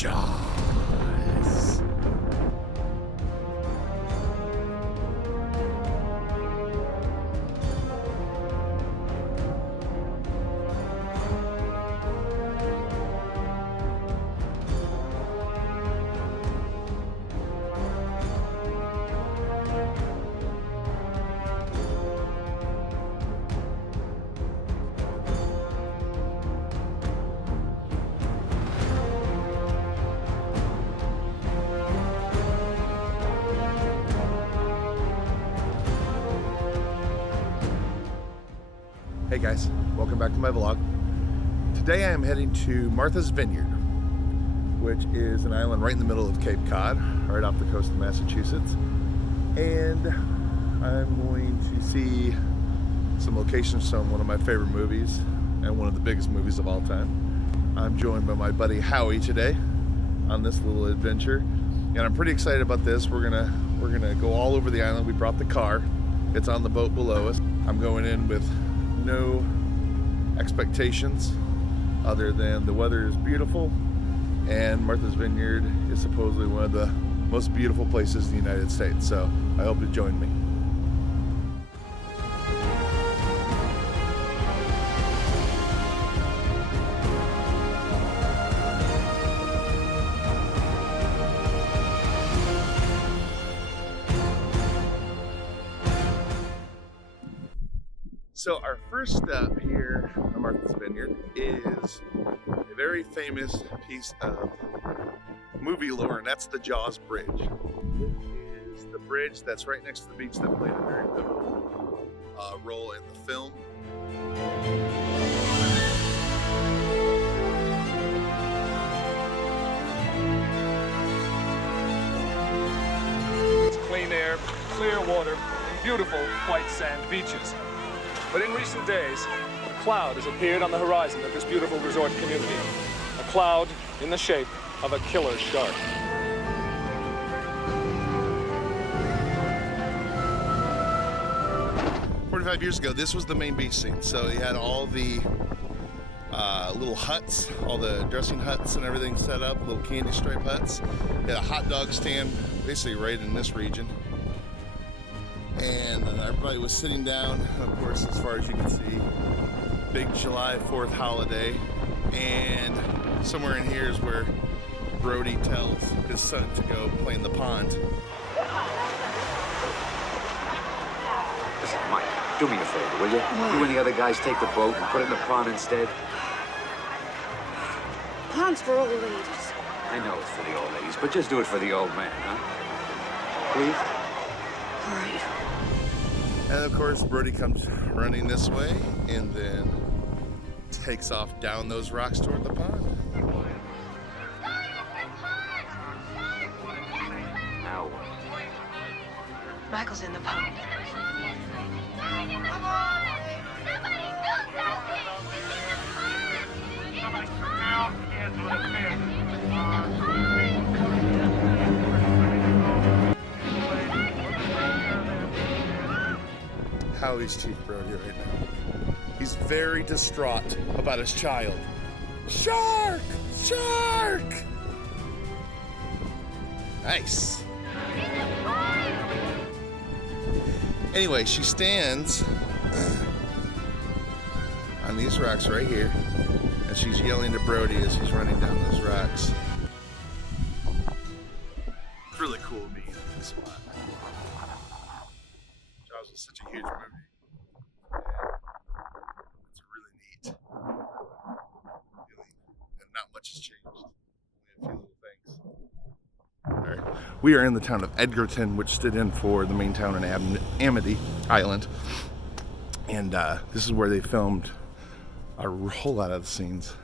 Jaws. Hey guys, welcome back to my vlog. Today I am heading to Martha's Vineyard, which is an island right in the middle of Cape Cod, right off the coast of Massachusetts. And I'm going to see some locations from one of my favorite movies and one of the biggest movies of all time. I'm joined by my buddy Howie today on this little adventure, and I'm pretty excited about this. We're gonna go all over the island. We brought the car. It's on the boat below us. I'm going in with no expectations other than the weather is beautiful and Martha's Vineyard is supposedly one of the most beautiful places in the United States. So I hope you join me. So our first stop here on Martha's Vineyard is a very famous piece of movie lore, and that's the Jaws Bridge. This is the bridge that's right next to the beach that played a very pivotal role in the film. It's clean air, clear water, and beautiful white sand beaches. But in recent days, a cloud has appeared on the horizon of this beautiful resort community. A cloud in the shape of a killer shark. Years ago, this was the main beach scene. So he had all the little huts, all the dressing huts and everything set up, little candy stripe huts. He had a hot dog stand basically right in this region. And everybody was sitting down, of course, as far as you can see, big July 4th holiday. And somewhere in here is where Brody tells his son to go play in the pond. Listen, Mike, do me a favor, will you? What? You and the other guys take the boat and put it in the pond instead. Pond's for old ladies. I know it's for the old ladies, but just do it for the old man, huh? Please? All right. And of course, Brody comes running this way and then takes off down those rocks toward the pond. Now what? Michael's in the pond. Come on! Somebody do something! It's in the pond! It's in the pond! Howie's Chief Brody right now. He's very distraught about his child. Shark! Shark! Nice. Anyway, she stands on these rocks right here, and she's yelling to Brody as he's running down those rocks. It's really cool being in this spot. Jaws was such a huge movie. It's really neat feeling, and not much has changed. Only a few little things. Alright, we are in the town of Edgerton, which stood in for the main town in Amity Island, and this is where they filmed a whole lot of the scenes.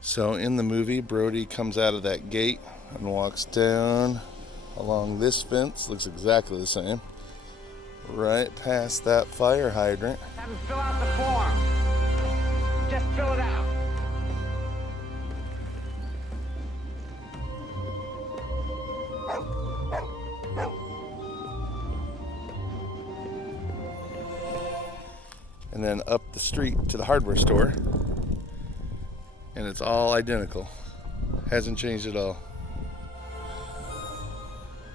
So in the movie, Brody comes out of that gate and walks down along this fence, looks exactly the same, right past that fire hydrant. Have him fill out the form. Just fill it out. And then up the street to the hardware store, and it's all identical. Hasn't changed at all.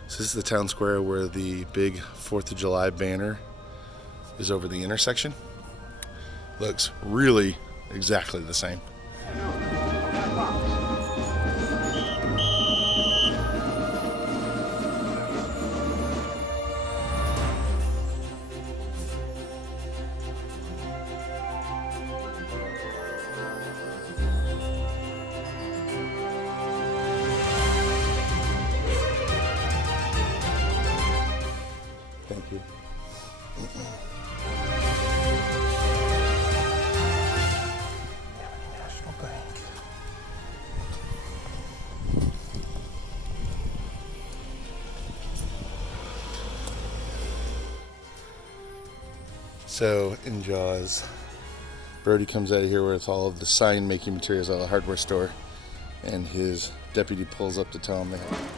So this is the town square where the big 4th of July banner is over the intersection. Looks really exactly the same. Thank you. National Bank. So in Jaws, Brody comes out of here with all of the sign making materials out of the hardware store, and his deputy pulls up to tell him they have.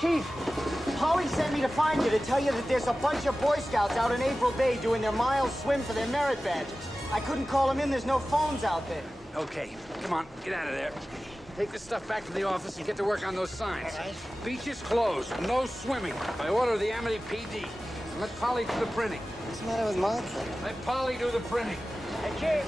Chief, Polly sent me to find you to tell you that there's a bunch of Boy Scouts out in April Bay doing their miles swim for their merit badges. I couldn't call them in, there's no phones out there. Okay, come on, get out of there. Take this stuff back to the office and get to work on those signs. All right. Beach is closed, no swimming, by order of the Amity PD. And let Polly do the printing. What's the matter with Martha? Let Polly do the printing. Hey, Chief.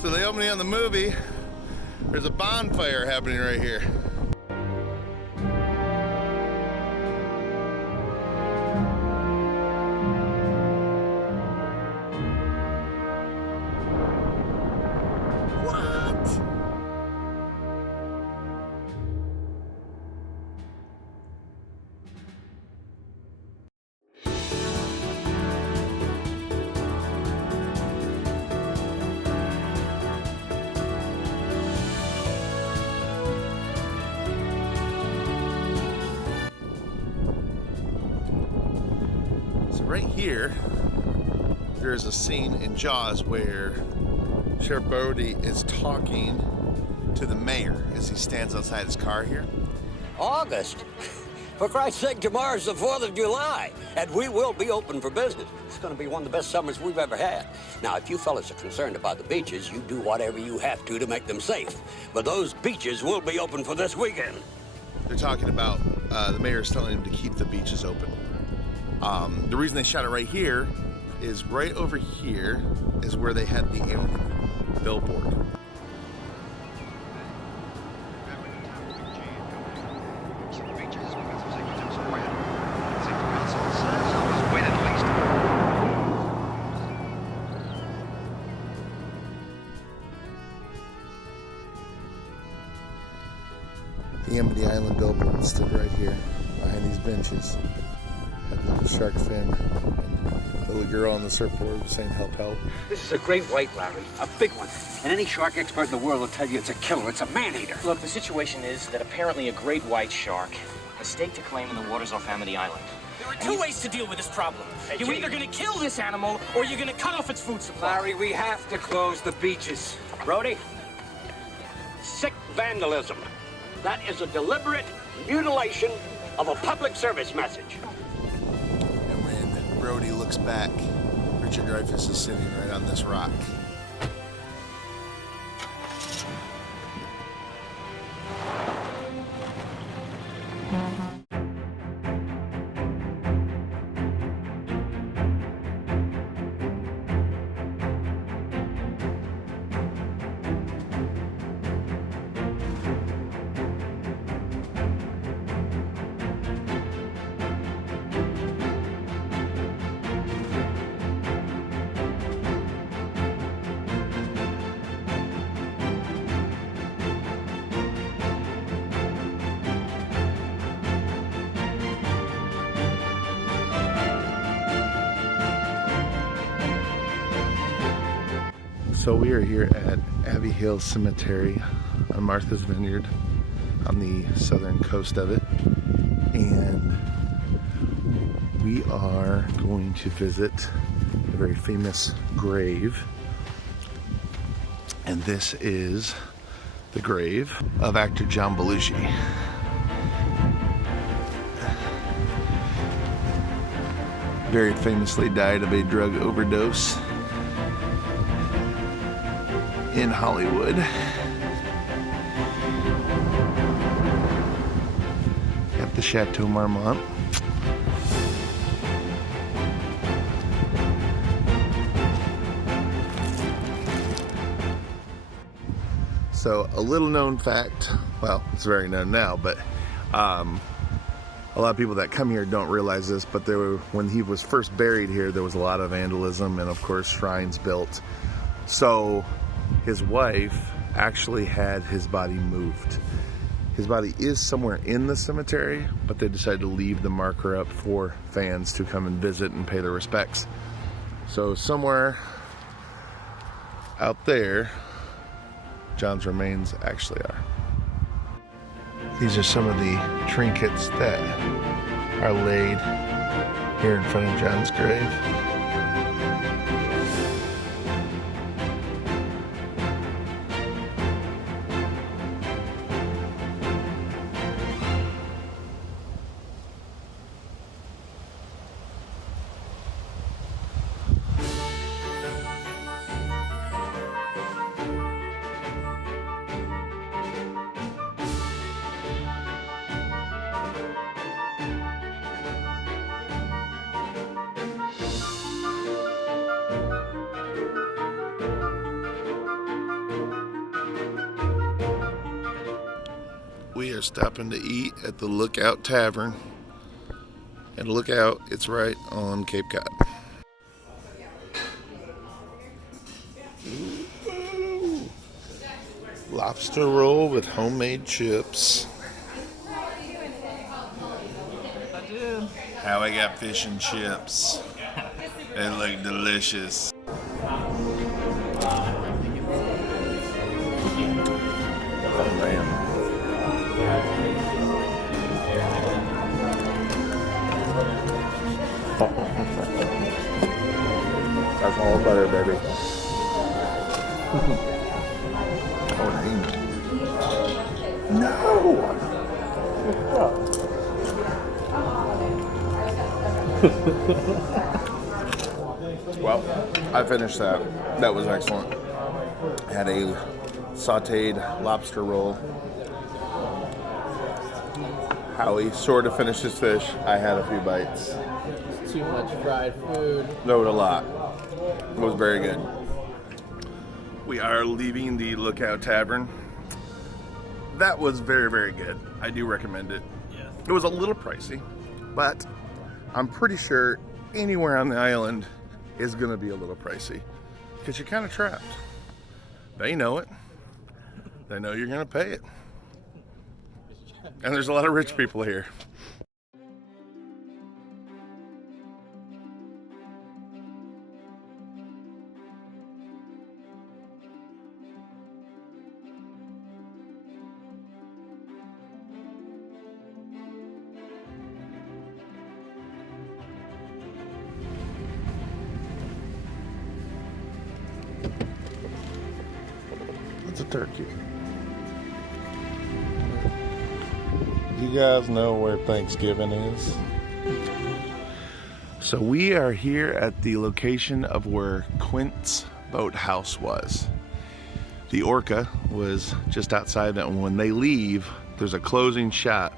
So the opening on the movie, there's a bonfire happening right here. Right here, there's a scene in Jaws where Sheriff Brody is talking to the mayor as he stands outside his car here. August? For Christ's sake, tomorrow's the 4th of July, and we will be open for business. It's going to be one of the best summers we've ever had. Now, if you fellas are concerned about the beaches, you do whatever you have to make them safe. But those beaches will be open for this weekend. They're talking about the mayor's telling him to keep the beaches open. The reason they shot it right here is right over here is where they had the billboard. The Amity Island billboard stood right here behind these benches. Had the little shark fin and the little girl on the surfboard saying help, help. This is a great white, Larry, a big one. And any shark expert in the world will tell you it's a killer, it's a man-eater. Look, the situation is that apparently a great white shark has staked a claim in the waters off Amity Island. There are two ways to deal with this problem. You're either going to kill this animal or you're going to cut off its food supply. Larry, we have to close the beaches. Brody, sick vandalism. That is a deliberate mutilation of a public service message. And when Brody looks back, Richard Dreyfuss is sitting right on this rock. So we are here at Abbey Hill Cemetery on Martha's Vineyard on the southern coast of it, and we are going to visit a very famous grave, and this is the grave of actor John Belushi. Very famously died of a drug overdose in Hollywood. At the Chateau Marmont. So a little known fact, well, it's very known now, but a lot of people that come here don't realize this, but when he was first buried here, there was a lot of vandalism and of course shrines built. So his wife actually had his body moved. His body is somewhere in the cemetery, but they decided to leave the marker up for fans to come and visit and pay their respects. So somewhere out there, John's remains actually are. These are some of the trinkets that are laid here in front of John's grave. We are stopping to eat at the Lookout Tavern. And Lookout, it's right on Cape Cod. Ooh. Lobster roll with homemade chips. How I got fish and chips. They look delicious. Oh man. That's all butter, baby. Oh, dang. No! Well, I finished that. That was excellent. Had a sauteed lobster roll. Howie sort of finished his fish. I had a few bites. Too much fried food. No, a lot. It was very good. We are leaving the Lookout Tavern. That was very, very good. I do recommend it. Yes. It was a little pricey, but I'm pretty sure anywhere on the island is going to be a little pricey because you're kind of trapped. They know it. They know you're going to pay it. And there's a lot of rich people here. It's a turkey. You guys know where Thanksgiving is? So we are here at the location of where Quint's boathouse was. The Orca was just outside, and when they leave, there's a closing shot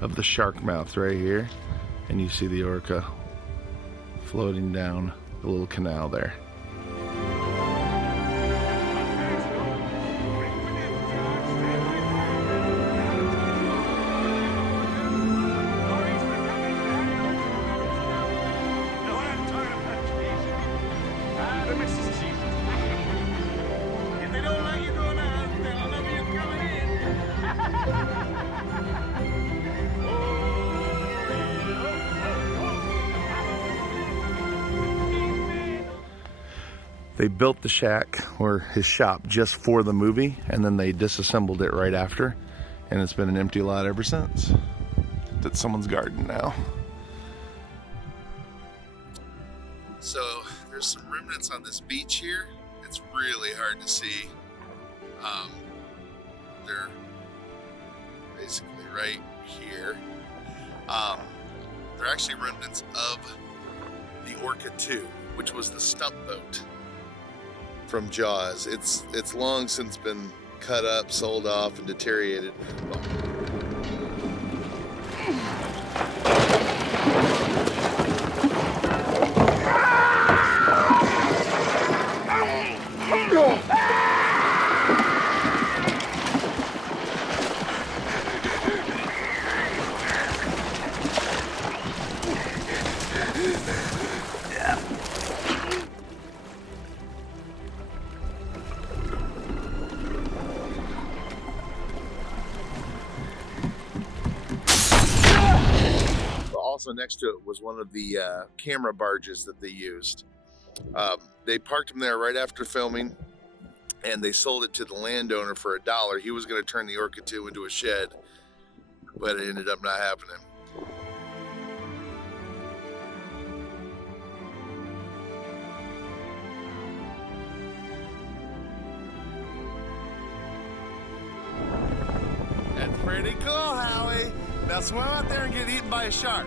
of the shark mouth right here, and you see the Orca floating down the little canal there. They built the shack or his shop just for the movie, and then they disassembled it right after, and it's been an empty lot ever since. That's someone's garden now. So there's some remnants on this beach here. It's really hard to see. They're basically right here. They're actually remnants of the Orca 2, which was the stump boat from Jaws. It's long since been cut up, sold off, and deteriorated. Also next to it was one of the camera barges that they used. They parked them there right after filming, and they sold it to the landowner for $1. He was going to turn the Orca 2 into a shed, but it ended up not happening. That's pretty cool, Howie. Now swim out there and get eaten by a shark.